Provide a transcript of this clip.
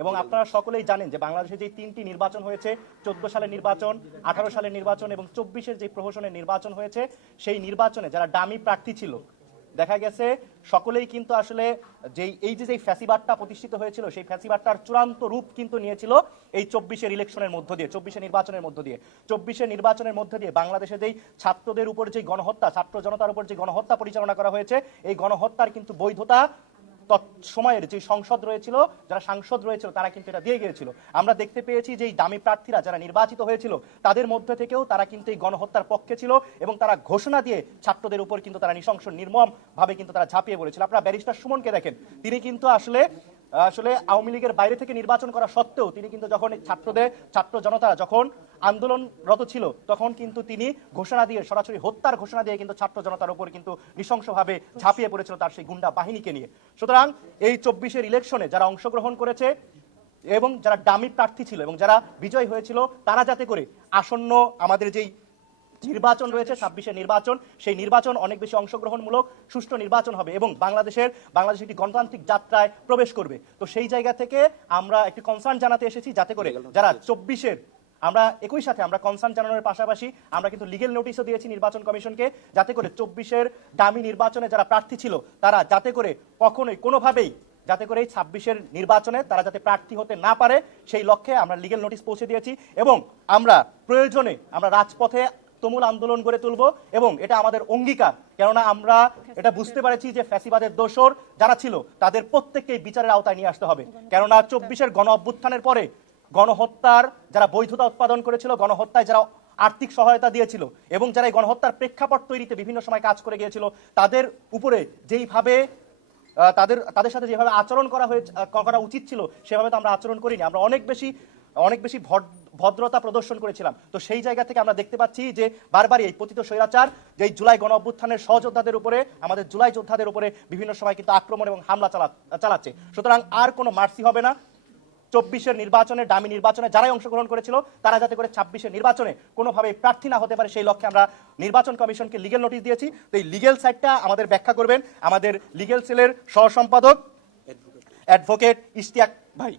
এবং আপনারা সকলেই জানেন যে বাংলাদেশে যে 3টি নির্বাচন হয়েছে, 14 সালের নির্বাচন, 18 সালের নির্বাচন এবং 24-এর যে প্রহসনের নির্বাচন হয়েছে, সেই নির্বাচনে যারা ডামি প্রার্থী ছিল দেখা গেছে সকলেই কিন্তু আসলে এই যে ফ্যাসিবাদটা প্রতিষ্ঠিত হয়েছিল সেই ফ্যাসিবাদটার চূড়ান্ত রূপ কিন্তু নিয়েছিল এই 24-এর ইলেকশনের মধ্য দিয়ে, 24-এর নির্বাচনের মধ্য দিয়ে। 24-এর নির্বাচনের মধ্য দিয়ে বাংলাদেশে যেই ছাত্রদের উপর যে গণহত্যা, ছাত্র জনতার উপর যে গণহত্যা পরিচালনা করা হয়েছে, এই গণহত্যার কিন্তু বৈধতা সময়ের যে সংসদ রয়েছিল, যারা সাংসদ রয়েছিল তারা কিন্তু এটা দিয়ে গিয়েছিল। আমরা দেখতে পেয়েছি যে এই দামি প্রার্থীরা যারা নির্বাচিত হয়েছিল তাদের মধ্যে থেকেও তারা কিন্তু এই গণহত্যার পক্ষে ছিল এবং তারা ঘোষণা দিয়ে ছাত্রদের উপর কিন্তু তারা নৃশংস নির্মম ভাবে কিন্তু তারা ঝাঁপিয়ে পড়েছিল। আপনারা ব্যারিস্টার সুমনকে দেখেন, তিনি কিন্তু আসলে আওয়ামী লীগের বাইরে থেকে নির্বাচন করা সত্ত্বেও তিনি কিন্তু যখন ছাত্র জনতারা যখন আন্দোলনরত ছিল তখন কিন্তু তিনি ঘোষণা দিয়ে, সরাসরি হত্যার ঘোষণা দিয়ে কিন্তু ছাত্র জনতার উপর কিন্তু নৃশংসভাবে ঝাঁপিয়ে পড়েছিল তার সেই গুন্ডা বাহিনীকে নিয়ে। সুতরাং এই 24-এর ইলেকশনে যারা অংশগ্রহণ করেছে এবং যারা ডামি প্রার্থী ছিল এবং যারা বিজয় হয়েছিল তারা যাতে করে আসন্ন আমাদের যেই নির্বাচন রয়েছে 26-এর নির্বাচন, সেই নির্বাচন অনেক বেশি অংশগ্রহণমূলক সুষ্ঠু নির্বাচন হবে এবং বাংলাদেশ একটি গণতান্ত্রিক যাত্রায় প্রবেশ করবে। তো সেই জায়গা থেকে আমরা একটি কনসার্ন জানাতে এসেছি যাতে করে যারা 24-এর আমরা একই সাথে আমরা কনসার্ন জানানোর পাশাপাশি আমরা কিন্তু লিগেল নোটিশও দিয়েছি নির্বাচন কমিশনকে যাতে করে 24-এর ডামি নির্বাচনে যারা প্রার্থী ছিল তারা যাতে করে কখনোই কোনোভাবেই যাতে করে এই 26-এর নির্বাচনে তারা যাতে প্রার্থী হতে না পারে সেই লক্ষ্যে আমরা লিগেল নোটিশ পৌঁছে দিয়েছি এবং আমরা প্রয়োজনে আমরা রাজপথে তুমুল আন্দোলন গড়ে তুলব এবং এটা আমাদের অঙ্গীকার। কেননা আমরা এটা বুঝতে পারছি যে ফ্যাসিবাদের দোসর যারা ছিল তাদের প্রত্যেককেই বিচারের আওতায় নিয়ে আসতে হবে। কেননা 24-এর গণ অভ্যুত্থানের পরে গণহত্যার যারা বৈধতা উৎপাদন করেছিল, গণহত্যায় যারা আর্থিক সহায়তা দিয়েছিল এবং যারা এই গণহত্যার প্রেক্ষাপট তৈরিতে বিভিন্ন সময় কাজ করে গিয়েছিল তাদের উপরে যেইভাবে তাদের সাথে যেভাবে আচরণ করা উচিত ছিল সেভাবে তো আমরা আচরণ করিনি। আমরা অনেক বেশি ভদ্রতা প্রদর্শন করেছিলাম। তো সেই জায়গা থেকে আমরা দেখতে পাচ্ছি যে বারবারই এই পতিত স্বৈরাচার যে জুলাই গণ অভ্যুত্থানের সহযোদ্ধাদের উপরে, আমাদের জুলাই যোদ্ধাদের উপরে বিভিন্ন সময় কিন্তু আক্রমণ এবং হামলা চালাচ্ছে। সুতরাং আর কোনো মার্সি হবে না। 24-এর নির্বাচনে, ডামি নির্বাচনে যারাই অংশগ্রহণ করেছিল তারা যাতে করে 26-এর নির্বাচনে কোনোভাবে প্রার্থী না হতে পারে সেই লক্ষ্যে আমরা নির্বাচন কমিশনকে লিগেল নোটিশ দিয়েছি। তো এই লিগেল সাইডটা আমাদের ব্যাখ্যা করবেন আমাদের লিগেল সেলের সহ সম্পাদক অ্যাডভোকেট ইশতিয়াক ভাই।